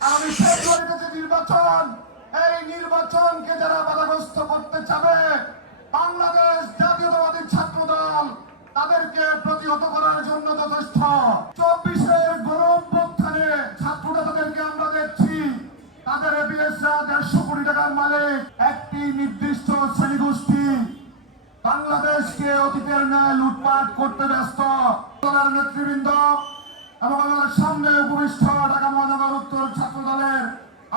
আমি ফেব্রুয়ারিতে যে নির্বাচন, এই নির্বাচনকে যারা বাধাগ্রস্ত করতে চাবে, বাংলাদেশ জাতীয়তাবাদী ছাত্র দল তাদেরকে প্রতিহত করার জন্য যথেষ্ট। 24-এর গণঅভ্যুত্থানে ছাত্ররা তাদেরকে আমরা দেখছি, তাদের এবিএসরা 150 কোটি টাকার মালিক। একটি নির্দিষ্ট শ্রেণীগোষ্ঠী বাংলাদেশকে অতীতের ন্যায় লুটপাট করতে ব্যস্ত। দলের নেতৃবৃন্দ এবং আমার সামনে উপবিষ্ট ঢাকা মহানগর উত্তর ছাত্র দলের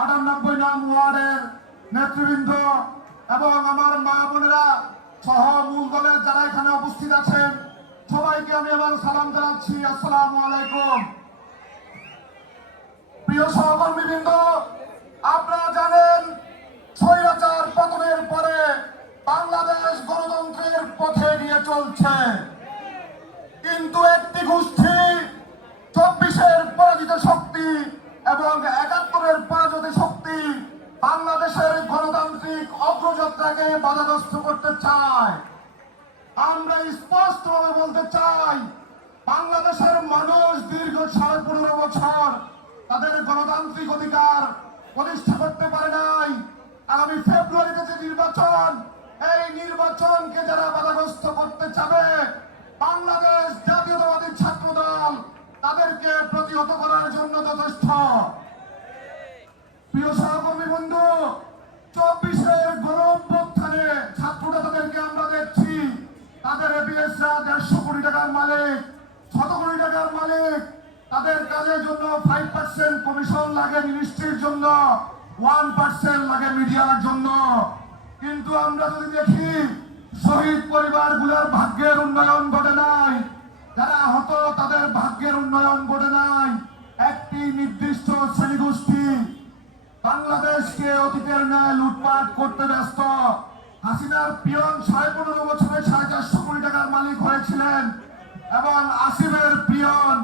98 নং ওয়ার্ডের নেতৃবৃন্দ এবং আমার মা বোনেরা সহ মূল দলের যারা এখানে উপস্থিত আছেন, সবাইকে আমি আমার সালাম জানাচ্ছি। আসসালামু আলাইকুম। প্রিয় সহকর্মীবৃন্দ, আপনারা জানেন স্বৈরাচার পতনের পরে বাংলাদেশ গণতন্ত্রের পথে নিয়ে চলছে, কিন্তু একটি গোষ্ঠী 24-এর পরাজিত শক্তি এবং 71-এর পরাজিত শক্তি বাংলাদেশের গণতান্ত্রিক অগ্রযাত্রাকে বাধাগ্রস্ত করতে চায়। আমরা স্পষ্টভাবে বলতে চাই, বাংলাদেশের মানুষ দীর্ঘ 15.5 বছর তাদের গণতান্ত্রিক অধিকার প্রতিষ্ঠা করতে পারে নাই। আগামী ফেব্রুয়ারিতে যে নির্বাচন, এই নির্বাচনকে যারা বাধাগ্রস্ত করতে চাবে, বাংলাদেশ জাতীয়তাবাদী ছাত্র দল তাদেরকে প্রতিহত করার জন্য যথেষ্ট। প্রিয় সহকর্মী বন্ধু, 24-এর গণঅভ্যুত্থানে ছাত্ররা তাদেরকে আমরা দেখছি, তাদের এবিএসরা 150 কোটি টাকার মালিক, 100 কোটি টাকার মালিক। তাদের কাজের জন্য 5% কমিশন লাগে, মিনিস্ট্রির জন্য 1% লাগে মিডিয়ার জন্য। কিন্তু আমরা যদি দেখি, শহীদ পরিবারগুলোর ভাগ্যের উন্নয়ন ঘটে নাই, যারা আহত তাদের ভাগ্যের উন্নয়ন ঘটে নাই। একটি নির্দিষ্ট শ্রেণীগোষ্ঠী বাংলাদেশকে অতীতের ন্যায় লুটপাট করতে ব্যস্ত। হাসিনার পিয়ন 15.5 বছরে 450 কোটি টাকার মালিক হয়েছিলেন এবং আসিফের পিয়ন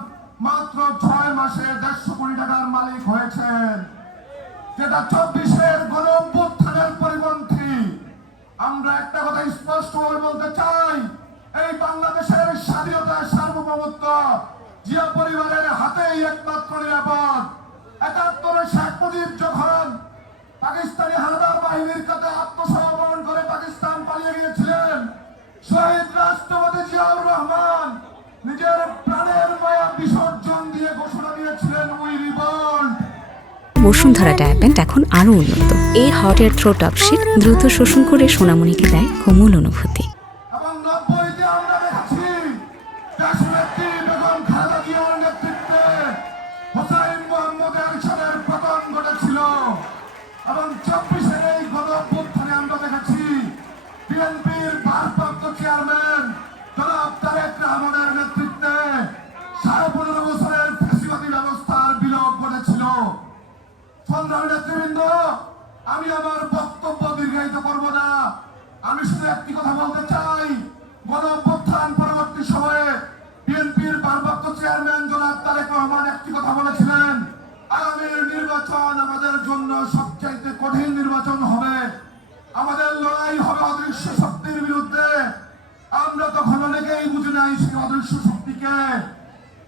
মাত্র 6 মাসে 150 কোটি টাকার মালিক হয়েছেন, যেটা 24-এর গণঅভ্যুত্থানের পরিপন্থী। আমরা একটা কথা স্পষ্টভাবে বলতে চাই, এই বাংলাদেশের স্বাধীনতা সার্বভৌমত্ব জিয়া পরিবারের হাতেই একমাত্র নিরাপদ। 71-এ শেখ মুজিব যখন পাকিস্তানি হানাদার বাহিনীর কাছে আত্মসমর্পণ করে পাকিস্তান পালিয়ে গিয়েছিলেন, শহীদ রাষ্ট্রপতি জিয়াউর রহমান নিজের প্রাণের মায়া বিসর্জন দিয়ে ঘোষণা দিয়েছিলেন, উই রিভল্ট। বসুন্ধরা ডায়াপেন্ট এখন আরও উন্নত। এই হট এয়ার থ্রো টপ শীত দ্রুত শোষণ করে সোনামণিকে দেয় কোমল অনুভূতি। এবং 90-তে আমরা দেখেছি দেশনেত্রী বেগম খালেদা জিয়ার নেতৃত্বে হোসাইন মোহাম্মদ এরশাদের পতন ঘটেছিল এবং 24-এর এই গণঅভ্যুত্থানে আমরা দেখেছি বিএনপির ভারপ্রাপ্ত চেয়ারম্যান জনাব তারেক রহমানের নেতৃত্বে 15.5 বছরের ফ্যাসিবাদী ব্যবস্থার বিলোপ ঘটেছিল। সংগ্রামী নেতৃবৃন্দ, আমি আমার বক্তব্য দীর্ঘায়িত করব না। আমি শুধু একটি কথা বলতে চাই, গণঅভ্যুত্থান পরবর্তী সময়ে বিএনপির ভারপ্রাপ্ত চেয়ারম্যান জনাব তারেক রহমান একটি কথা বলেছিলেন, আগামীর নির্বাচন আমাদের জন্য সবচাইতে কঠিন নির্বাচন হবে। আমাদের লড়াই হবে অদৃশ্য শক্তির বিরুদ্ধে। আমরা তখন অনেকেই বুঝি নাই সেই অদৃশ্য শক্তিকে।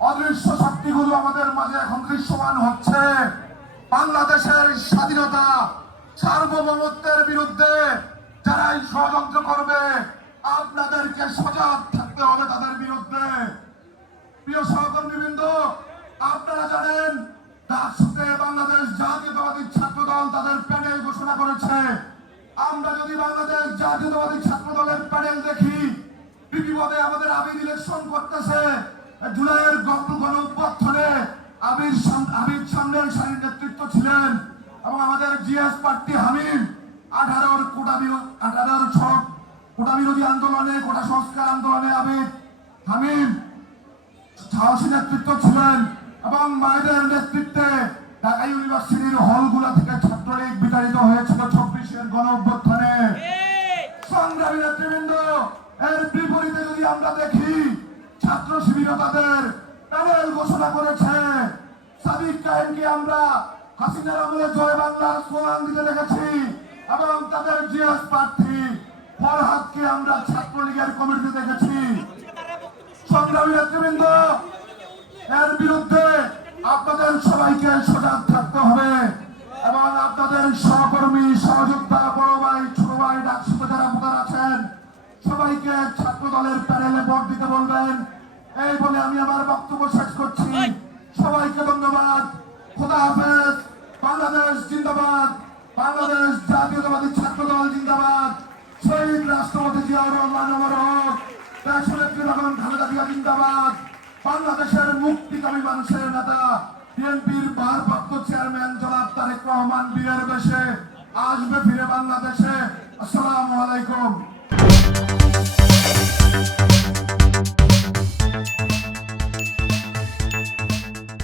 অদৃশ্য শক্তিগুলো আমাদের মাঝে এখন দৃশ্যমান হচ্ছে। বাংলাদেশের স্বাধীনতা সার্বভৌমত্বের বিরুদ্ধে যারাই ষড়যন্ত্র করবে, আপনাদেরকে সজাগ থাকতে হবে তাদের বিরুদ্ধে। প্রিয় সহকর্মীবৃন্দ, আপনারা জানেন রাষ্ট্রে বাংলাদেশ জাতীয়তাবাদী ছাত্র দল তাদের প্যানেল ঘোষণা করেছে। আমরা যদি বাংলাদেশ জাতীয়তাবাদী ছাত্র দলের প্যানেল দেখি, বিপদে আমাদের আবির ইলেকশন করতেছে। জুলাইয়ের গণঅভ্যুত্থানে আবির সামনের সারির নেতৃত্ব ছিলেন এবং আমাদের জিএস প্রার্থী হামিম 18-র কোটা বিরোধী আন্দোলনে, কোটা সংস্কার আন্দোলনে আবির হামিম সাহসী নেতৃত্ব ছিলেন এবং মায়েদের নেতৃত্বে ঢাকা ইউনিভার্সিটির হলগুলা থেকে ছাত্রলীগ বিতাড়িত হয়েছিল 24-এর গণঅভ্যুত্থানে। সংগ্রামী নেতৃবৃন্দ, এর বিপরীতে যদি আমরা দেখি, ছাত্র শিবির তাদের প্যানেল ঘোষণা করেছে। সাদিক কায়েমকে আমরা হাসিনার আমলে জয় বাংলার স্লোগান দিতে দেখেছি এবং তাদের জিএস প্রার্থী ফরহাদকে আমরা ছাত্রলীগের কমিটিতে দেখেছি। সংগ্রামী নেতৃবৃন্দ, এর বিরুদ্ধে আপনাদের সবাইকে সজাগ থাকতে হবে। সহকর্মী সহযোদ্ধা বড় ভাই ছোট ভাই ডাকসুতে যারা ভোটার আছেন সবাইকে ছাত্র দলের প্যানেলে ভোট দিতে বলবেন। এই বলে আমি আমার বক্তব্য শেষ করছি। সবাইকে ধন্যবাদ। খোদা হাফেজ। বাংলাদেশ জিন্দাবাদ। বাংলাদেশ জাতীয়তাবাদী ছাত্র দল জিন্দাবাদ। শহীদ রাষ্ট্রপতি জিয়াউর রহমান অমর হোক। দেশনেত্রী বেগম খালেদা জিয়া জিন্দাবাদ। বাংলাদেশের মুক্তিকামী মানুষের নেতা বিএনপির ভারপ্রাপ্ত চেয়ারম্যান জনাব তারেক রহমান বীরের বেশে আসবে ফিরে বাংলাদেশে। আসসালামু আলাইকুম।